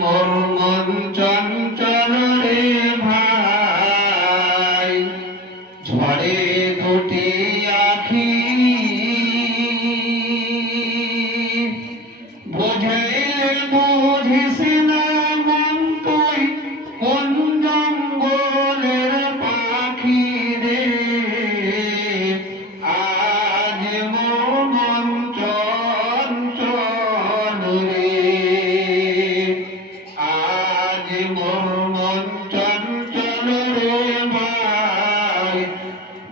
মোর মন চঞ্চল রে ভাই, ঝড়ে দুটি আখি বুঝাইলে বুঝিস না মন তুই কোন জঙ্গলের পাখি রে। আজ মোর মন চঞ্চল রে, আজ মোর মন চঞ্চল রে ভাই,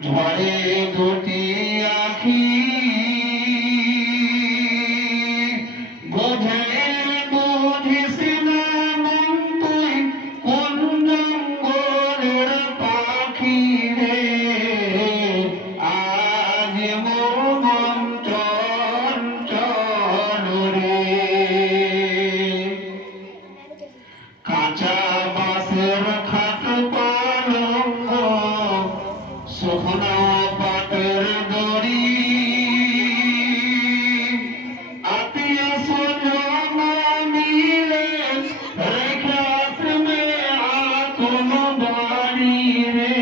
ঝড়ে দুটি আখি বুঝাইলে বুঝিস না মন তুই কোন জঙ্গলের পাখি রে। আজ মোর মন চঞ্চল রে। কাঁচা বাঁশের খাট পালঙ্ক, শুকনো পাটের দড়ি, আত্মীয় স্বজন মিলে রেখে আসবে কোন বাড়ি রে।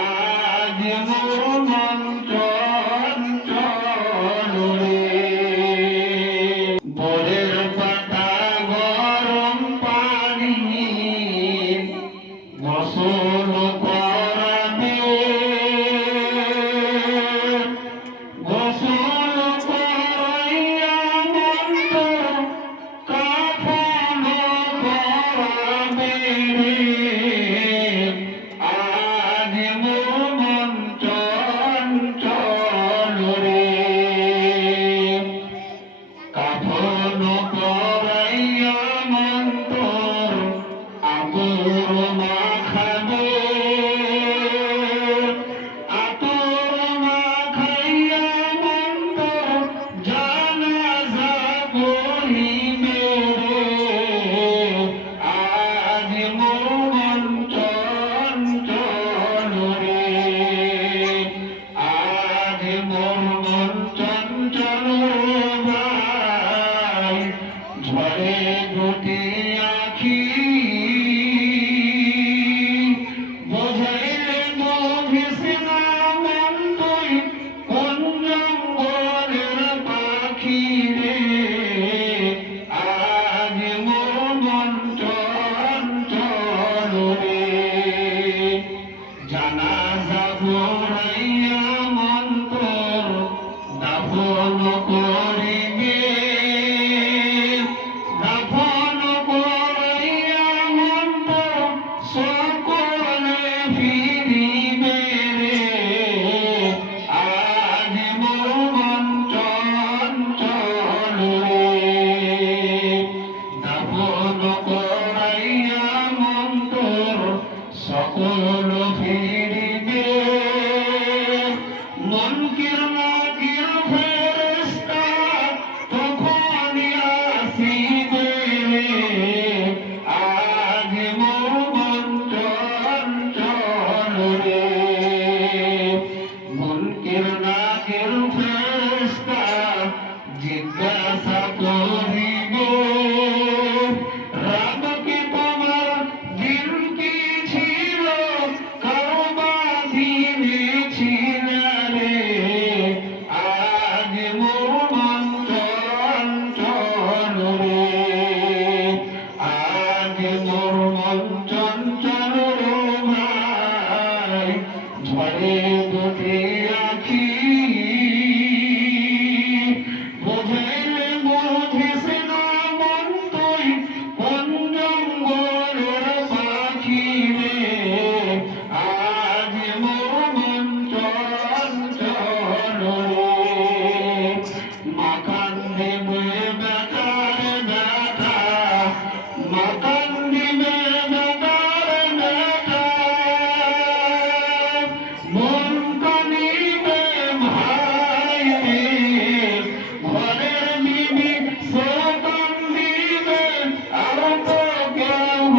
আজ মোর মন চঞ্চল রে। বরের পাতা গরম পানি গোসল করাবে, গোসল করাইয়া মন্দ কাফন করাবে রে। আজ মোর মন চঞ্চল রে। কাফন করাইয়া মন্দ আতর মাখাবে, আতর মাখাইয়া মন্দ জানাজা পড়িবে রে। আজ মোর মন চঞ্চল রে, আজ মোর মন চঞ্চল ভাই, ঝড়ে দুটি আখি বুঝাইলে বুঝিস না মন তুই কোন জঙ্গলের পাখি রে। আজ মোর মন চঞ্চল রে। জানাজা পড়াইয়া মন্দ দাফন করিবে, দাফন করাইয়া মন্দ সকলে ফিরিবে রে। আজ মোর মন চঞ্চল রে। দাফন করাইয়া মন্দ সকল ফিরিবে, মুনকির নাকির ফেরেশতা তখন আসিবে রে। আজ মোর মন চঞ্চল রে। মুনকির নাকির ফেরেশতা জিজ্ঞাসা করিবে, রাত কি তোমার দিন কি ছিল, কারো বা দিনে ছিল রে। আজ মোর মন চঞ্চল রে, আজ মোর মন চঞ্চল রে ভাই, ঝড়ে দুটি আখি বুঝাইলে বুঝিস না মন তুই কোন জঙ্গলের পাখি রে। আজ মোর মন চঞ্চল রে। মাখান দিবে বেটার বেটা, মাখান দিবে বেটার বেটা, মন কানিবে ভাই রে। ঘরের বিবি সন্তান দিবে আর তো কেউ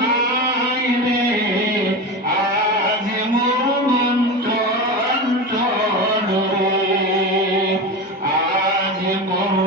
নাই রে। আজ মোর মন চঞ্চল রে, আজ মোর